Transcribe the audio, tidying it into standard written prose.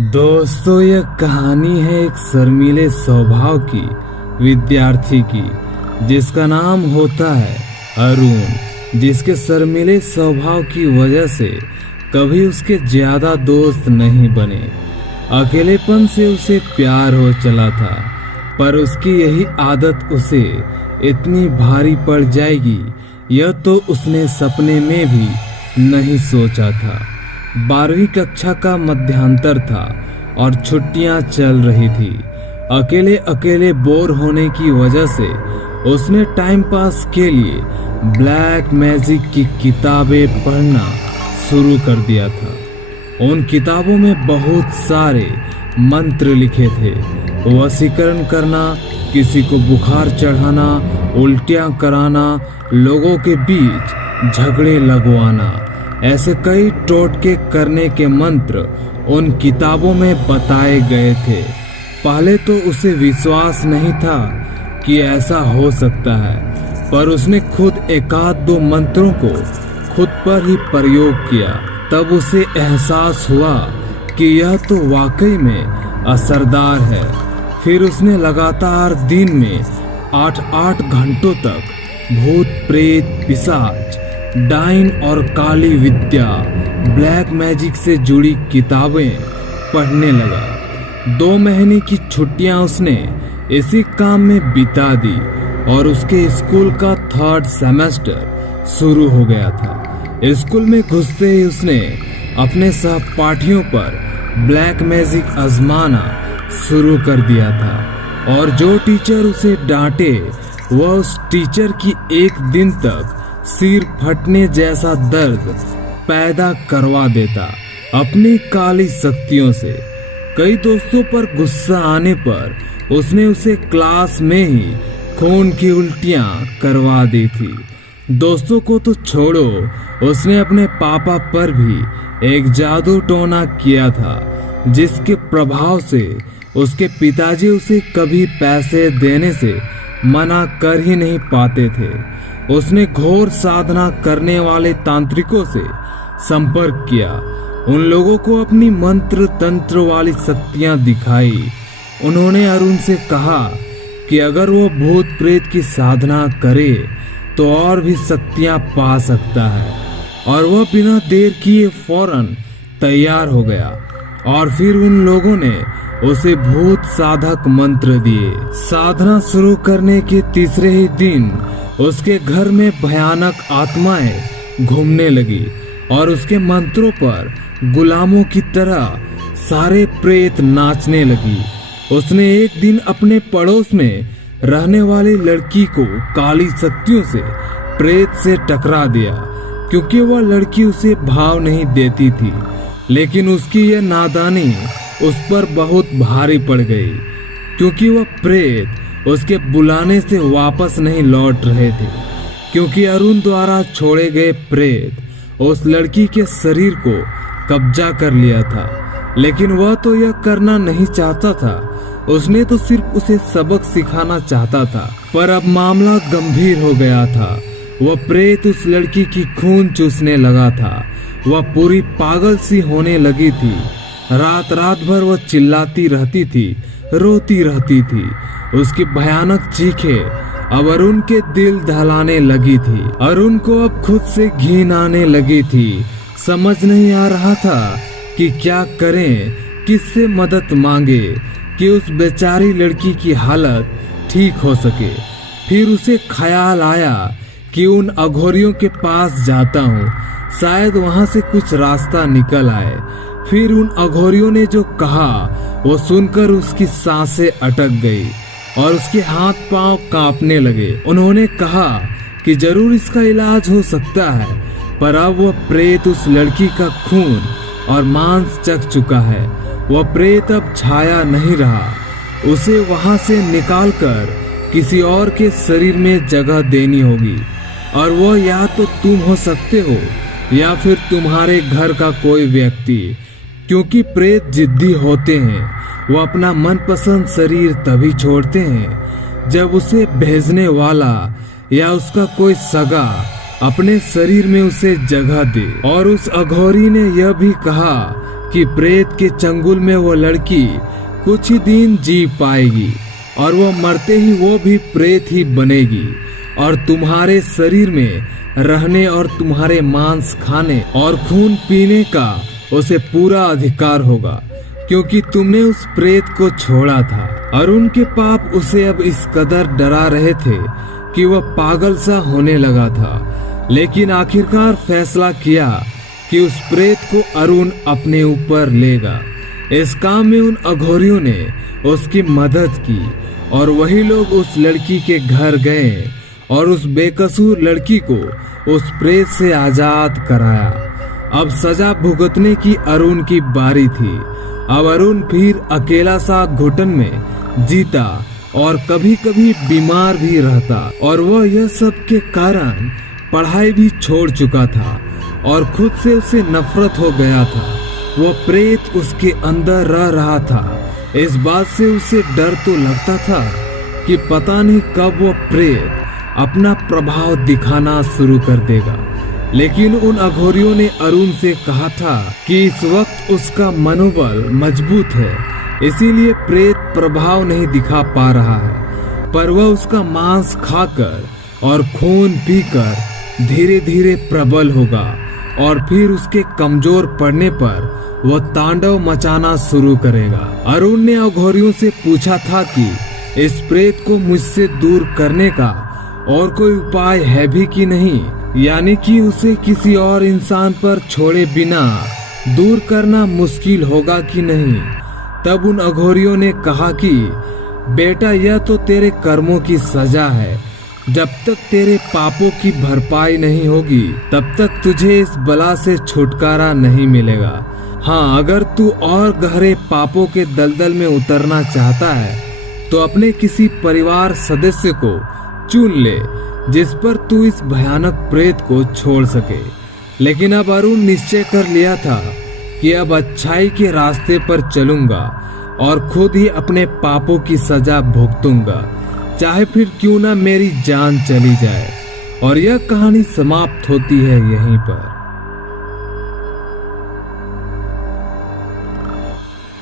दोस्तों, यह कहानी है एक शर्मीले स्वभाव की विद्यार्थी की जिसका नाम होता है अरुण। जिसके शर्मीले स्वभाव की वजह से कभी उसके ज्यादा दोस्त नहीं बने। अकेलेपन से उसे प्यार हो चला था, पर उसकी यही आदत उसे इतनी भारी पड़ जाएगी यह तो उसने सपने में भी नहीं सोचा था। 12वीं कक्षा का मध्यांतर था और छुट्टियां चल रही थी। अकेले अकेले बोर होने की वजह से उसने टाइम पास के लिए ब्लैक मैजिक की किताबें पढ़ना शुरू कर दिया था। उन किताबों में बहुत सारे मंत्र लिखे थे। वशीकरण करना, किसी को बुखार चढ़ाना, उल्टियां कराना, लोगों के बीच झगड़े लगवाना, ऐसे कई टोटके करने के मंत्र उन किताबों में बताए गए थे। पहले तो उसे विश्वास नहीं था कि ऐसा हो सकता है, पर उसने खुद एकाध दो मंत्रों को खुद पर ही प्रयोग किया। तब उसे एहसास हुआ कि यह तो वाकई में असरदार है। फिर उसने लगातार दिन में 8-8 घंटों तक भूत प्रेत, पिशाच, डाइन और काली विद्या, ब्लैक मैजिक से जुड़ी किताबें पढ़ने लगा। 2 महीने की छुट्टियां उसने इसी काम में बिता दी और उसके स्कूल का 3rd सेमेस्टर शुरू हो गया था। स्कूल में घुसते ही उसने अपने सहपाठियों पर ब्लैक मैजिक आजमाना शुरू कर दिया था और जो टीचर उसे डांटे वह उस टीचर की एक दिन तक सिर फटने जैसा दर्द पैदा करवा देता अपनी काली शक्तियों से। कई दोस्तों पर गुस्सा आने पर उसने उसे क्लास में ही खून की उल्टियां करवा दी थी। दोस्तों को तो छोड़ो, उसने अपने पापा पर भी एक जादू टोना किया था जिसके प्रभाव से उसके पिताजी उसे कभी पैसे देने से मना कर ही नहीं पाते थे। उसने घोर साधना करने वाले तांत्रिकों से संपर्क किया, उन लोगों को अपनी मंत्र तंत्र वाली शक्तियां दिखाई। उन्होंने अरुण से कहा कि अगर वो भूत प्रेत की साधना करे तो और भी शक्तियां पा सकता है, और वह बिना देर किए फौरन तैयार हो गया। और फिर उन लोगों ने उसे भूत साधक मंत्र दिए। साधना शुरू करने के तीसरे ही दिन उसके घर में भयानक आत्माएं घूमने लगी और उसके मंत्रों पर गुलामों की तरह सारे प्रेत नाचने लगी। उसने एक दिन अपने पड़ोस में रहने वाली लड़की को काली शक्तियों से प्रेत से टकरा दिया, क्योंकि वह लड़की उसे भाव नहीं देती थी। लेकिन उसकी यह नादानी उस पर बहुत भारी पड़ गई, क्योंकि वह प्रेत उसके बुलाने से वापस नहीं लौट रहे थे। क्योंकि अरुण द्वारा छोड़े गए प्रेत उस लड़की के शरीर को कब्जा कर लिया था, लेकिन वह तो यह करना नहीं चाहता था। उसने तो सिर्फ उसे सबक सिखाना चाहता था। पर अब मामला गंभीर हो गया था। वह प्रेत उस लड़की की खून चूसने लगा था। वह पूरी पागल सी होने लगी थी। रात रात भर वह चिल्लाती रहती थी, रोती रहती थी। उसकी भयानक चीखें अब अरुण के दिल दहलाने लगी थी। अरुण को अब खुद से घिन आने लगी थी। समझ नहीं आ रहा था कि क्या करें, किससे मदद मांगे कि उस बेचारी लड़की की हालत ठीक हो सके। फिर उसे ख्याल आया कि उन अघोरियों के पास जाता हूँ, शायद वहां से कुछ रास्ता निकल आए। फिर उन अघोरियों ने जो कहा वो सुनकर उसकी सांसें अटक गई और उसके हाथ पांव कांपने लगे। उन्होंने कहा कि जरूर इसका इलाज हो सकता है, पर अब वह प्रेत उस लड़की का खून और मांस चख चुका है। वह प्रेत अब छाया नहीं रहा। उसे वहां से निकालकर किसी और के शरीर में जगह देनी होगी, और वह या तो तुम हो सकते हो या फिर तुम्हारे घर का कोई व्यक्ति, क्योंकि प्रेत जिद्दी होते हैं। वो अपना मनपसंद शरीर तभी छोड़ते हैं जब उसे भेजने वाला या उसका कोई सगा अपने शरीर में उसे जगह दे। और उस अघोरी ने यह भी कहा कि प्रेत के चंगुल में वो लड़की कुछ ही दिन जी पाएगी और वो मरते ही वो भी प्रेत ही बनेगी और तुम्हारे शरीर में रहने और तुम्हारे मांस खाने और खून पीने का उसे पूरा अधिकार होगा, क्योंकि तुमने उस प्रेत को छोड़ा था। और उनके पाप उसे अब इस कदर डरा रहे थे कि वह पागल सा होने लगा था। लेकिन आखिरकार फैसला किया कि उस प्रेत को अरुण अपने ऊपर लेगा। इस काम में उन अघोरियों ने उसकी मदद की और वही लोग उस लड़की के घर गए और उस बेकसूर लड़की को उस प्रेत से आजाद कराया। अब सजा भुगतने की अरुण की बारी थी। अब अरुण फिर अकेला सा घुटन में जीता और कभी कभी बीमार भी रहता और वह यह सब के कारण पढ़ाई भी छोड़ चुका था और खुद से उसे नफरत हो गया था। वह प्रेत उसके अंदर रह रहा था। इस बात से उसे डर तो लगता था कि पता नहीं कब वह प्रेत अपना प्रभाव दिखाना शुरू कर देगा। लेकिन उन अघोरियों ने अरुण से कहा था कि इस वक्त उसका मनोबल मजबूत है, इसीलिए प्रेत प्रभाव नहीं दिखा पा रहा है, पर वह उसका मांस खाकर और खून पीकर धीरे धीरे प्रबल होगा और फिर उसके कमजोर पड़ने पर वह तांडव मचाना शुरू करेगा। अरुण ने अघोरियों से पूछा था कि इस प्रेत को मुझसे दूर करने का और कोई उपाय है भी कि नहीं, यानी कि उसे किसी और इंसान पर छोड़े बिना दूर करना मुश्किल होगा कि नहीं। तब उन अघोरियों ने कहा कि बेटा, यह तो तेरे कर्मों की सजा है। जब तक तेरे पापों की भरपाई नहीं होगी तब तक तुझे इस बला से छुटकारा नहीं मिलेगा। हाँ, अगर तू और गहरे पापों के दलदल में उतरना चाहता है तो अपने किसी परिवार सदस्य को चुन ले जिस पर तू इस भयानक प्रेत को छोड़ सके। लेकिन अब अरुण निश्चय कर लिया था कि अब अच्छाई के रास्ते पर चलूंगा और खुद ही अपने पापों की सजा भुगतूंगा, चाहे फिर क्यों ना मेरी जान चली जाए। और यह कहानी समाप्त होती है यहीं पर।